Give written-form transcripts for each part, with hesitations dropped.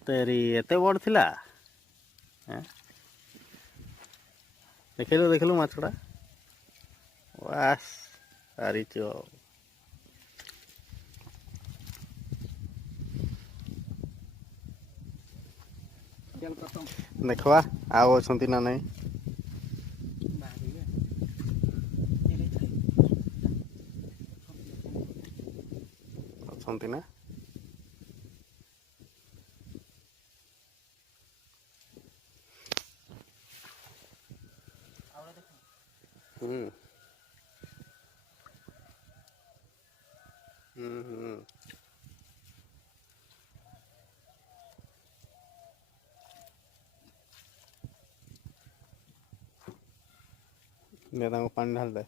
तेरी एत बड़ थिला देखलु देखलु माछड़ा वास सारीच देखवा आओ अछंती ना नहीं अछंती ना को पानी ढाल दे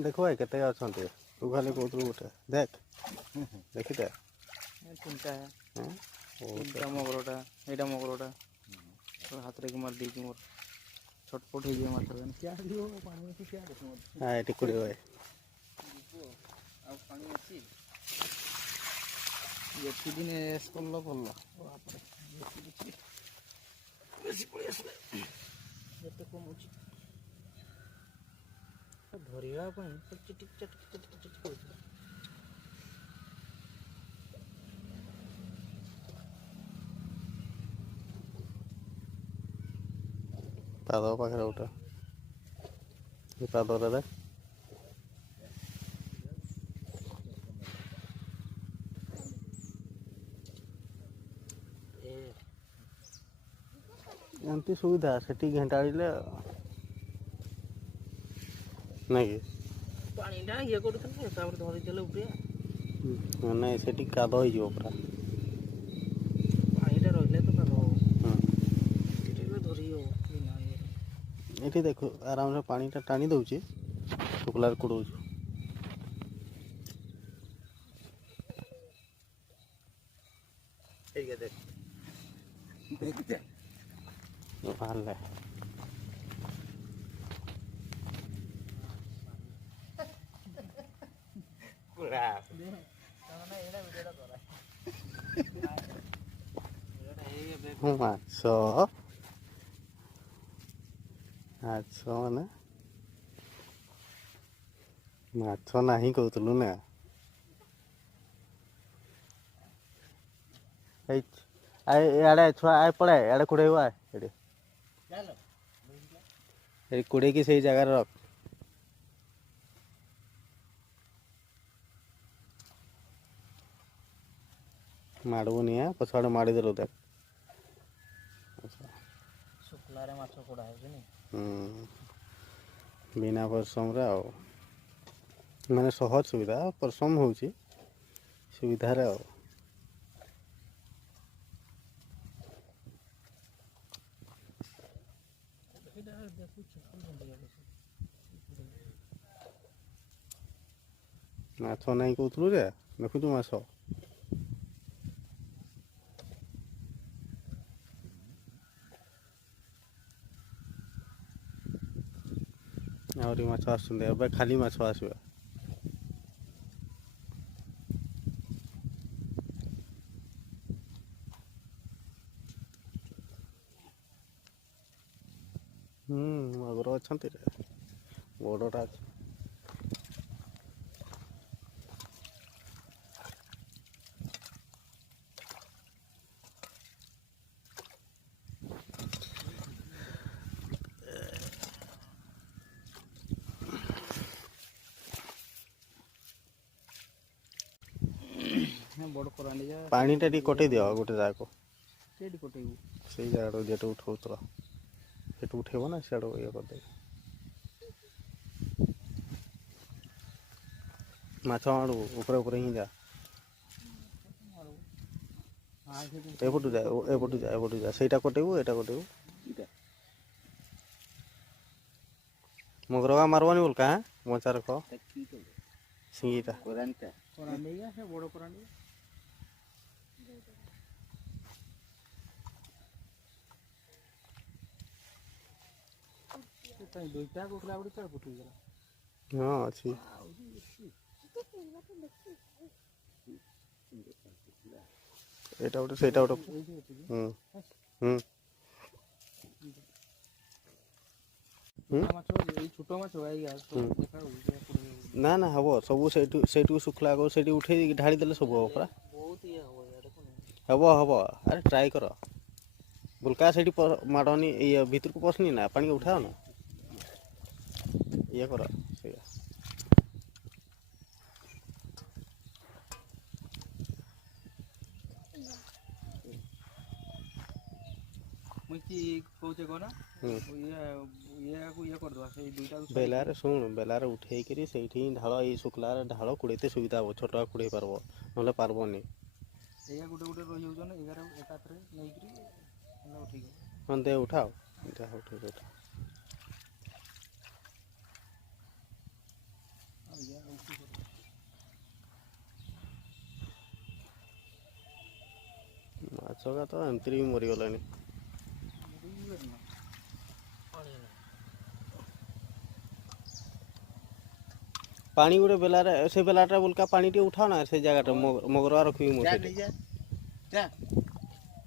देखो भाई केते अछंती तू खाली कोतरू उठे देख देखिते तीनटा है तीनटा मगरटा एटा मगरटा हाथ रे मार दी मोर छटपट हो गया मात्र क्या दियो पानी में क्या देखो हां एटी कुड़ी भाई अब पानी अछि ये दिन स्कूल पड़ला बाप रे बेसी पड़ी आसले जते कम अछि धरिया पई चिटिक चटिक चटिक चटिक होछ पाद पाखे उठा पाद रे एमती सुविधा सेठी घंटाड़ीले नहीं पानीटा ये करथले तापर धरि देले उठे नहीं सेठी काद होई जो पूरा पानीटा रहले तो काद हो सेठी धरि हो बिना ये एठी देखो आराम से पानीटा टाणी दउची टुकलार कुडौ ठीक है देख देखते बाहर पूरा माछ माछ माने माछ नहीं कहतलु ना इे छुआ आए पड़े इे कुड़े हुआ ये कुड़े की सही जगह रख मारबू नहीं है पछाड़ मारी देलु देख शुक्ला रे माछ कोड़ा है नि बिना परिश्रम रे माने सहज सुविधा परिश्रम होउची सुविधा रे माछ नहीं कहतलु रे देखु माछ आउरी माछ आसुंदे अब खाली माछ आसबा मगर अछंती रे बड़टा ବଡ଼ କରାଣ୍ଡି ଯା ପାଣିଟା ଟିକେ କଟେଇ ଦିଅ ଗୋଟେ ଜାଗାକୁ କେଠି କଟେଇବୁ ସେଇ ଜାଗାଟାକୁ ଯେଟା ଉଠଉଥିଲ ସେଠୁ ଉଠେଇବ ନା ସିଆଡ଼ୁ ଇଏ କରିଦେବି ମାଛ ଆଡ଼ୁ ଉପରେ ଉପରେ ହିଁ ଯା ଏପଟୁ ଯା ଏପଟୁ ଯା ସେଇଟା କଟେଇବୁ ଏଇଟା କଟେଇବୁ ମଗରଗା ମାରବନି ବୋଲ କାଁ ବଞ୍ଚା ରଖ ସିଙ୍ଗିଟା କରାଣ୍ଡି ଯା ସେ ବଡ଼ କରାଣ୍ଡି ଦୁଇଟା କୁକୁଡ଼ା ଗୋଟେ ଚାଳ ଫୁଟିଗଲା ହଁ ଅଛି ଏଇଟା ଗୋଟେ ସେଇଟା ଗୋଟେ ହୁଁ ହୁଁ ମାଛ ଏଇ ଛୋଟ ମାଛ ନା ନା ହବ ସବୁ ସେଇଠୁ ଶୁଖିଲା ଆଗ ସେଇଠି ଉଠେଇ ଢାଳି ଦେଲେ ସବୁ ହବ ପରା ବହୁତ ଇଏ ହବ ଇଆଡ଼େ ହବ ଆରେ ଟ୍ରାଏ କର ବୁଲକା ସେଇଠି ମାଡ଼ନି ଇଏ ଭିତରକୁ ପଶନି ନା ପାଣି ଉଠାଅ ନା ଇଏ କର ସେଇଆ ମୁଇଁ କି କହୁଛେ କହ ନା ଇଏ କରିଦେବା ସେଇ ଦୁଇଟା ବେଲାରେ ଶୁଣ ବେଲାରେ ଉଠେଇକିରି ସେଇଠି ହିଁ ଢାଳ ଏଇ ଶୁଖିଲାରେ ଢାଳ କୁଡ଼େଇତେ ସୁବିଧା ହବ ଛୋଟ କୁଡ଼େଇ ପାରିବ ନହେଲେ ପାରବନି ଏଇଆ ଗୋଟେ ରହିଯାଉଛନ୍ ଏଗାର ଏକାଥରେ ନେଇକିରି ଉଠେଇକି ହଁ ଦେ ଉଠାଅ ଉଠେଇ ମାଛକା ତ ଏମିତିରେ ବି ମରିଗଲାଣି ପାଣି ଗୋଟେ ବେଲାରେ ସେ ବେଲାଟା ବୁଲକା ପାଣି ଟିକେ ଉଠାଅ ନା ସେ ଜାଗାଟା ମଗରଆ ରଖିବି ମୁଁ ସେଇଠି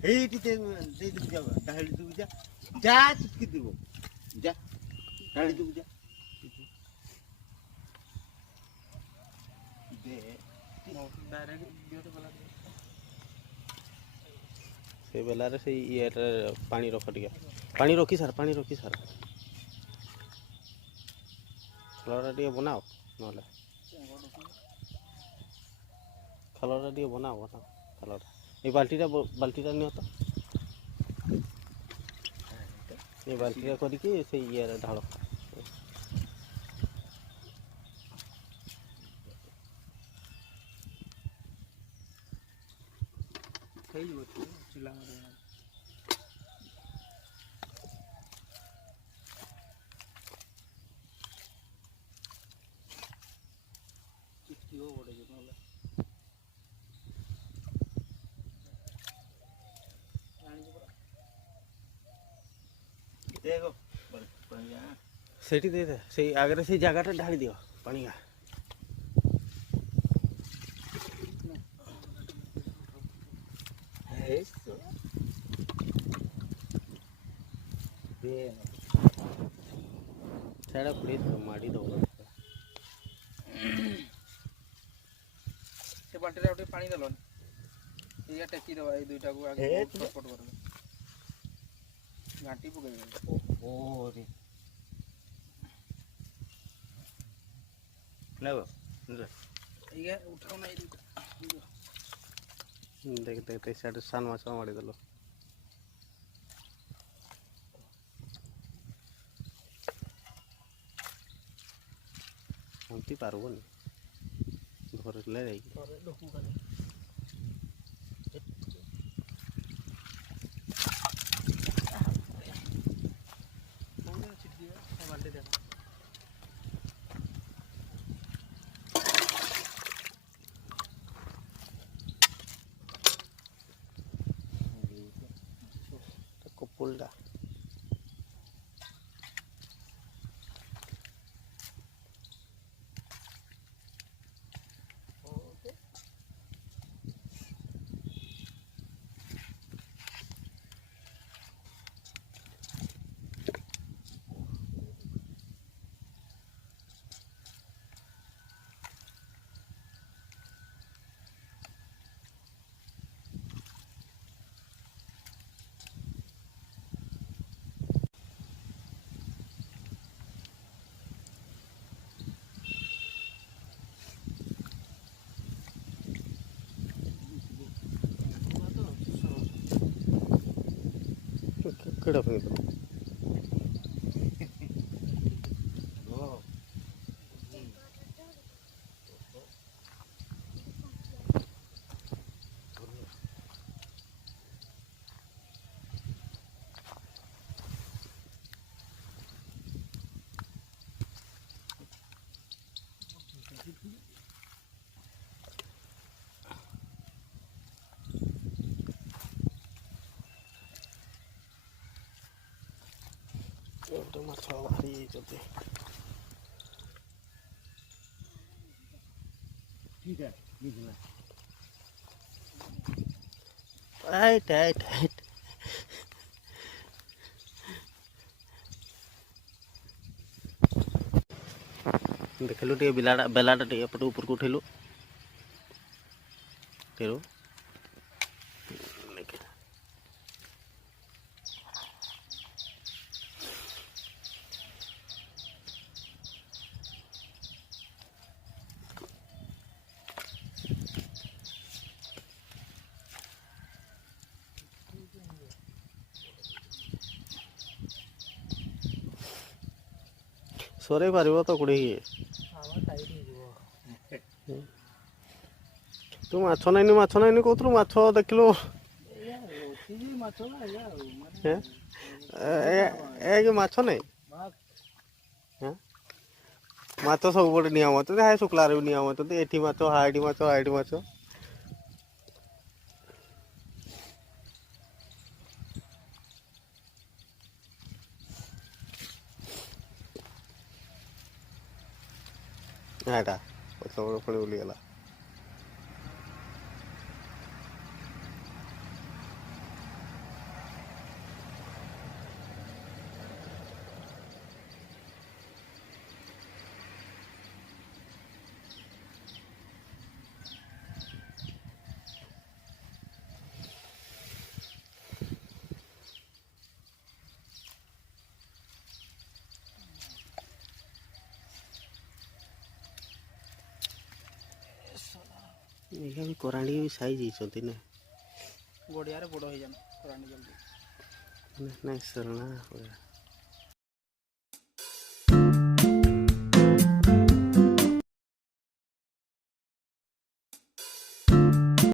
ହେଇଠି ଦେଇଦେବୁ ଯା ଢାଳି ଦେବୁ ଯା ଚିପକି ଦେବ ଯା ଢାଳି ଦେବୁ ଯା ସେ ବେଲାରେ ସେଇ ଇଏଟା ପାଣି ରଖ ଟିକେ ପାଣି ରଖି ସାର ଖାଲଟା ଟିକେ ବନାଅ ନହେଲେ ଖାଲଟା ଟିକେ ବନାଅ ଖାଲଟା এই ବାଲ୍ଟିଟା ନିଅ ତ ଏ ବାଲ୍ଟିଟା କରିକି ସେଇ ଇଏରେ ଢାଳ ହେଇଯିବ ଚିଲା ଚିଟକିବ ଗୋଟେ ନହେଲେ ସେଇଠି ଦେଇଦେ ସେଇ ଆଗରେ ସେଇ ଜାଗାଟା ଢାଳି ଦିଅ ପାଣି ସେଇଟା ପୁରେଇ ଦେବ ମାଡ଼ି ଦେବ ସେ ବାଲ୍ଟିରେ ଆଉ ଟିକେ ପାଣି ଦେଲନି ଏଇଆ ଟେକି ଦେବା ଏଇ ଦୁଇଟାକୁ ଆଗେ ଛଟପଟ କରିଦେବା ଘାଣ୍ଟି ପକେଇଦେବା ଓରେ ଏଇଆ ଉଠାଉ ନା ଏଇ ଦୁଇଟା ଦେଖ ସିଆଡ଼େ ସାନ ମାଛ ମାଡ଼ିଦେଲ ଏମିତି ପାରିବନି ଧରିଲେ ଯାଇକି ବାଲ୍ଟି ଦେଖ କପୁଲଟା କେଟା ଫିଙ୍ଗିଦେଲ ଗୋଟେ ମାଛ ବାହାରି ଯାଇଛନ୍ତି ठीक है निकला टाइट टाइट टाइट ଦେଖିଲୁ ଟିକେ ବେଲାଟା ଟିକେ ଏପଟେ ଉପରକୁ ଉଠେଇଲୁ ତେରୁ ସରେଇ ପାରିବ ତ କୋଡ଼ିଏ ତୁ ମାଛ ନାଇନି କହୁଥିଲୁ ମାଛ ଦେଖିଲୁ ଏ କି ମାଛ ନାଇଁ ମାଛ ସବୁପଟେ ନିଆଁ ମାରୁଛନ୍ତି ହାଏ ଶୁକ୍ଲାରେ ବି ନିଆଁ ମାରୁଛନ୍ତି ଏଠି ମାଛ ହାଇଟି ମାଛ ଏଇଟା ପଛ ପୁଣି ବୁଲିଗଲା ଏଇଟା ବି କରାଣ୍ଡି ବି ସାଇଜ୍ ହେଇଛନ୍ତି ନା ଗଡ଼ିଆରେ ବଡ଼ ହେଇଯାନ କରାଣ୍ଡି ଜଲ୍ଦି ନାଇଁ ସରଣା